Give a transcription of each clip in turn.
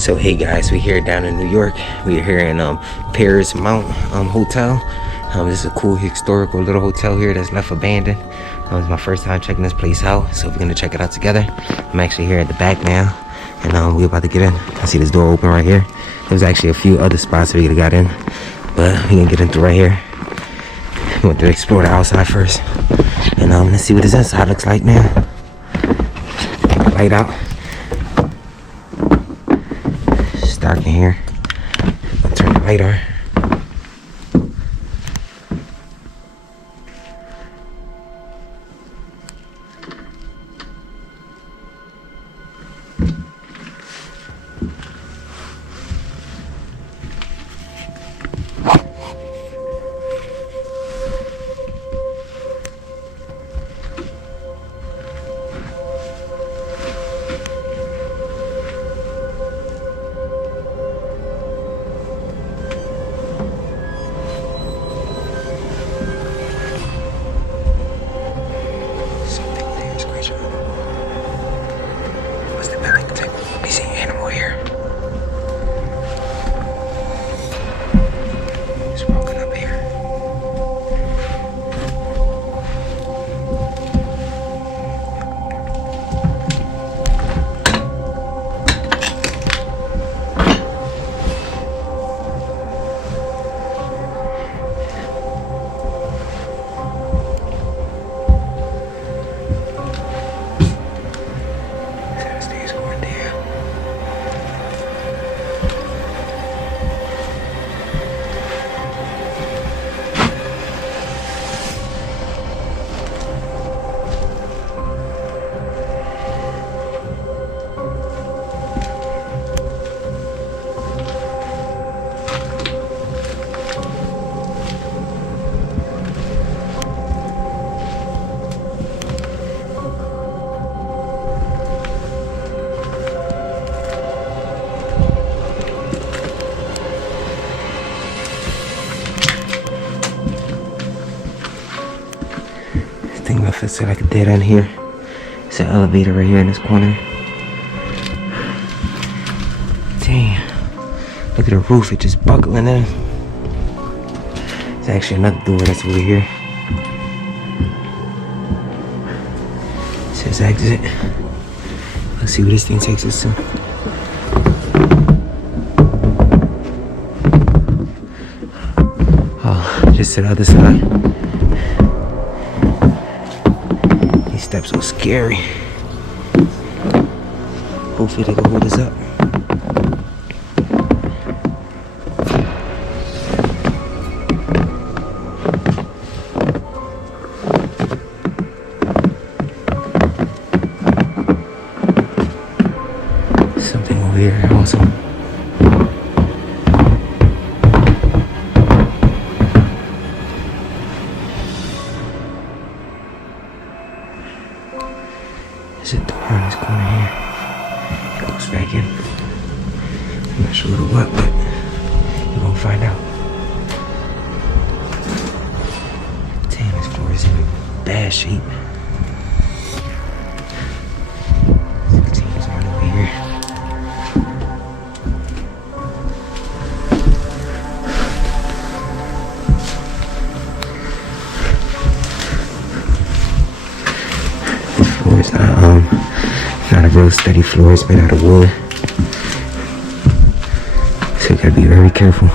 So hey guys, we're here down in New York. We're here in Paramount Hotel. This is a cool historical little hotel here that's left abandoned. It's my first time checking this place out, so we're gonna check it out together. I'm actually here at the back now, and we're about to get in. I see this door open right here. There's actually a few other spots we could have got in, but we're gonna get into right here. We want to explore the outside first, and let's see what this inside looks like now. Take the light out. It's dark in here. I'll turn the light on. It's like a dead end here. It's an elevator right here in this corner. Damn. Look at the roof, it just buckling in. There's actually another door that's over here. It says exit. Let's see where this thing takes us to. Oh, just to the other side. Steps so scary. Hopefully they can hold us up. Something over here also. There's a door in this corner here. It goes back in. I'm not sure what, but we're gonna find out. Damn, this floor is in bad shape. Continues on over here. It's not a real steady floor. It's made out of wood, so you gotta be very careful.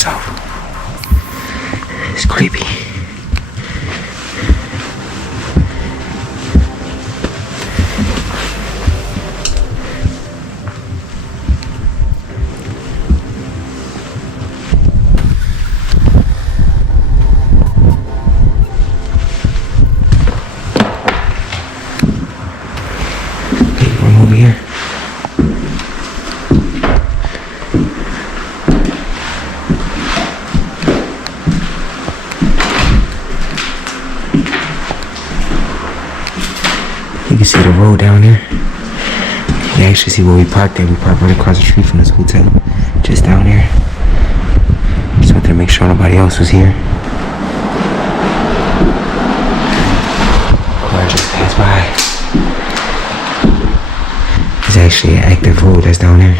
south. It's creepy. Over here. You can see the road down there. You can actually see where we parked there. We parked right across the street from this hotel. Just down there. Just wanted to make sure nobody else was here. Car just passed by. There's actually an active road that's down there.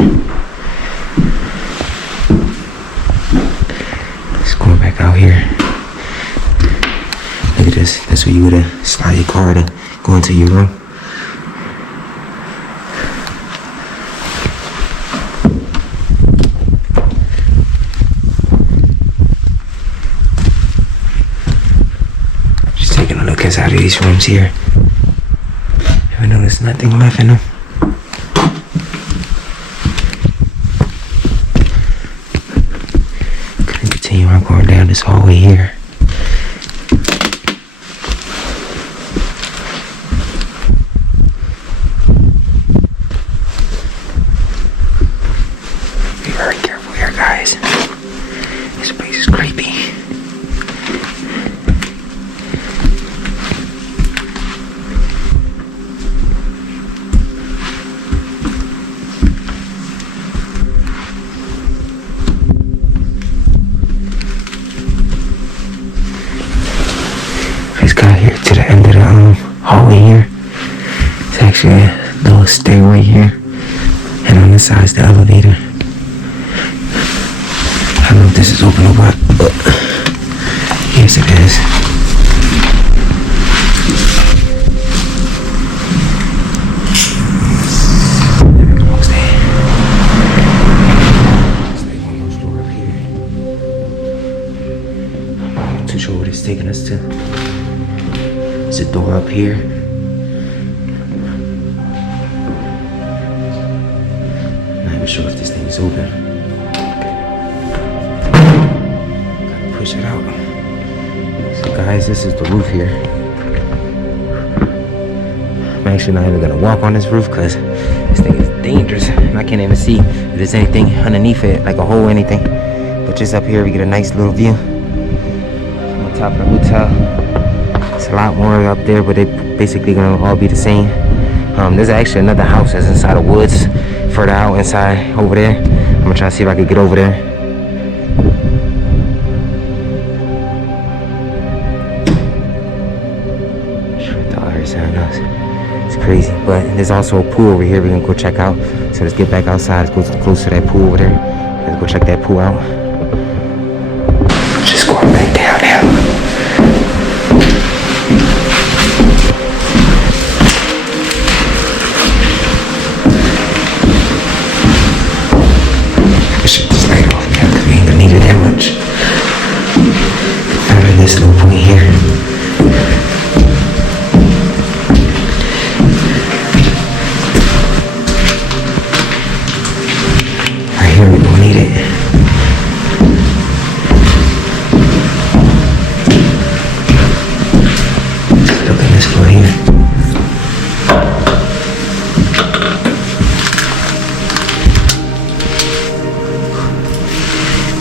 Just going back out here. Look at this. That's where you would slide your car to go into your room. Just taking a look inside of these rooms here. Even though there's nothing left in them. I'm going down this hallway here. Be very careful here, guys. This place is creepy. Here to the end of the hallway here. It's actually a little stairway here, and on this side is the elevator. I don't know if this is open or what, but yes, it is. Almost there. It's like one more door up here. I'm not too sure what it's taking us to. There's a door up here. Not even sure if this thing is open. Gotta push it out. So guys, this is the roof here. I'm actually not even gonna walk on this roof because this thing is dangerous. And I can't even see if there's anything underneath it, like a hole or anything. But just up here we get a nice little view from the top of the hotel. A lot more up there, but they basically gonna all be the same. There's actually another house that's inside the woods further out inside over there. I'm gonna try to see if I can get over there. It's crazy, but there's also a pool over here we can go check out. So let's get back outside. Let's go close to that pool over there. Let's go check that pool out. Just going back down now. This little point here. Right here we don't need it. Look at this floor here.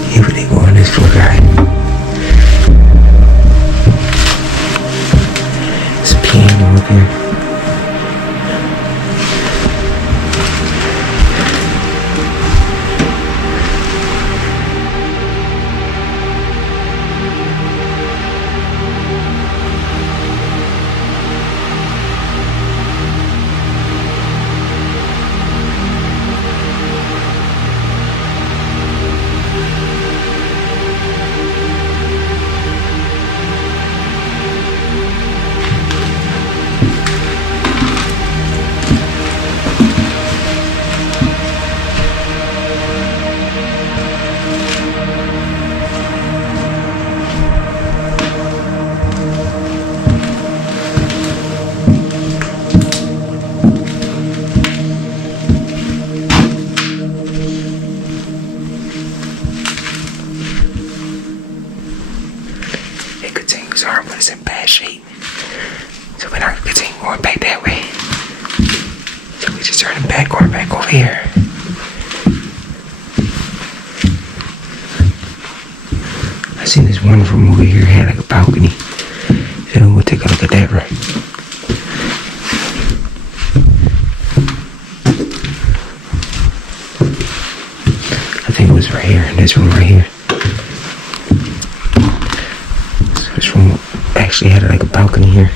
Here we go on this floor, guys. Up here. are, but it's in bad shape. So we're not gonna continue going back that way. So we just turning back, going back over here. I seen this one room over here had like a balcony. So we'll take a look at that room. I think it was right here, in this room right here. So this room actually had like a balcony here.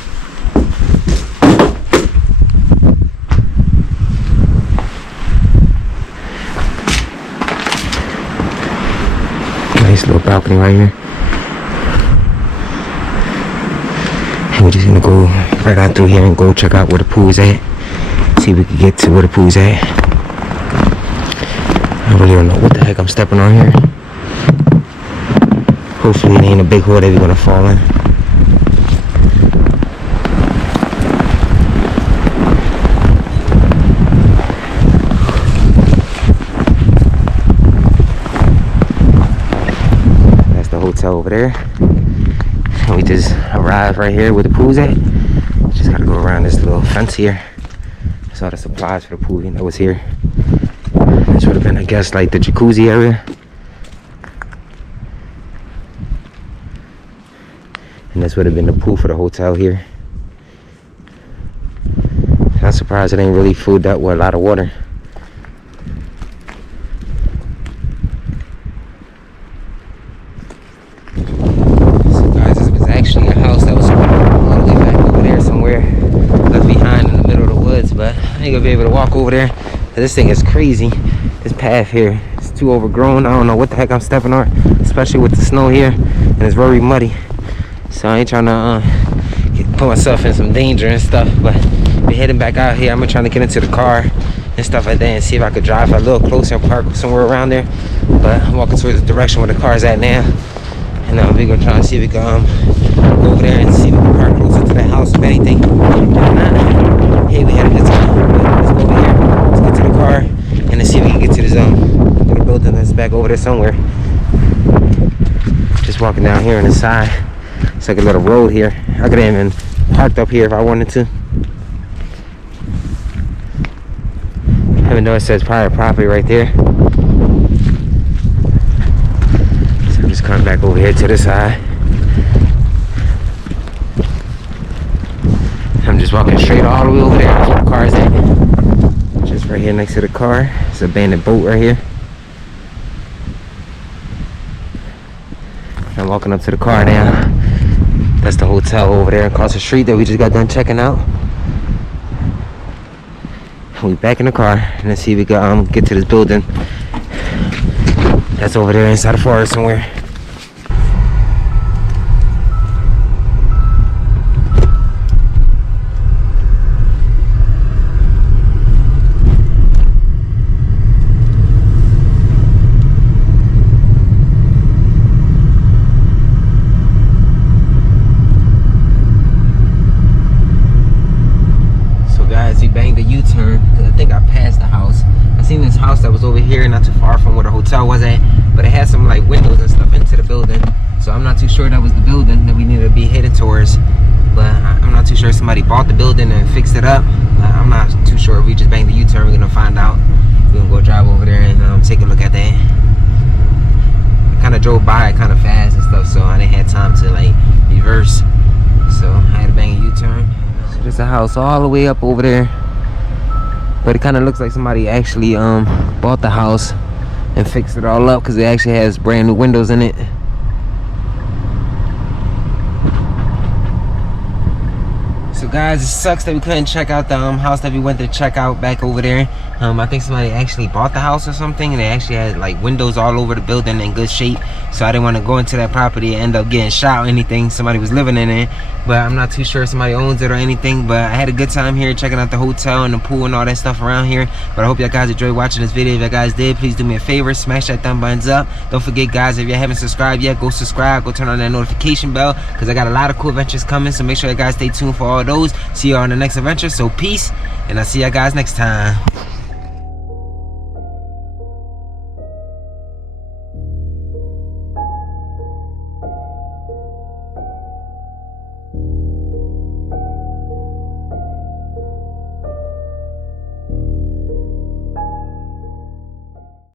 Nice little balcony right here. And we're just gonna go right out through here and go check out where the pool is at. See if we can get to where the pool is at. I really don't know what the heck I'm stepping on here. Hopefully it ain't a big hole that we're gonna fall in. That's the hotel over there. And we just arrived right here where the pool's at. Just gotta go around this little fence here. That's all the supplies for the pool that was here. This would have been, I guess, like the jacuzzi area. And this would have been the pool for the hotel here. I'm surprised it ain't really filled up with a lot of water. So guys, this was actually a house that was all the way back over there somewhere. Left behind in the middle of the woods, but I ain't gonna be able to walk over there. This thing is crazy. This path here is too overgrown. I don't know what the heck I'm stepping on, especially with the snow here, and it's very muddy. So I ain't trying to put myself in some danger and stuff, but we're heading back out here. I'm trying to get into the car and stuff like that and see if I could drive a little closer and park somewhere around there. But I'm walking towards the direction where the car's at now, and we're gonna try and see if we can go over there and see if we can park closer to that house if anything. If not, hey, we had a good time. Let's go over here. Let's get to the car and let's see if we can get to this little building that's back over there somewhere. Just walking down here on the side. It's like a little road here. I could have even parked up here if I wanted to. Even though it says private property right there. So I'm just coming back over here to the side. I'm just walking straight all the way over there. That's where the car is at. Just right here next to the car. It's an abandoned boat right here. I'm walking up to the car now. That's the hotel over there across the street that we just got done checking out. We back in the car and let's see if we can get to this building that's over there inside the forest somewhere. Banged the U-turn because I think I passed the house. I seen this house that was over here not too far from where the hotel was at, but it had some like windows and stuff into the building, so I'm not too sure that was the building that we needed to be headed towards. But I'm not too sure if somebody bought the building and fixed it up. I'm not too sure if we just banged the U-turn. We're gonna find out. We're gonna go drive over there and take a look at that. I kind of drove by it kind of fast and stuff, so I didn't have time to like reverse, so I had to bang a U-turn. So there's a house all the way up over there, but it kind of looks like somebody actually bought the house and fixed it all up because it actually has brand new windows in it. So guys, it sucks that we couldn't check out the house that we went to check out back over there. I think somebody actually bought the house or something, and they actually had like windows all over the building in good shape, so I didn't want to go into that property and end up getting shot or anything. Somebody was living in it, but I'm not too sure if somebody owns it or anything. But I had a good time here checking out the hotel and the pool and all that stuff around here. But I hope y'all guys enjoyed watching this video. If y'all guys did, please do me a favor, smash that thumb buttons up. Don't forget guys, if you haven't subscribed yet, go subscribe, go turn on that notification bell, because I got a lot of cool adventures coming, so make sure you guys stay tuned for all those. See y'all on the next adventure. So peace, and I'll see y'all guys next time.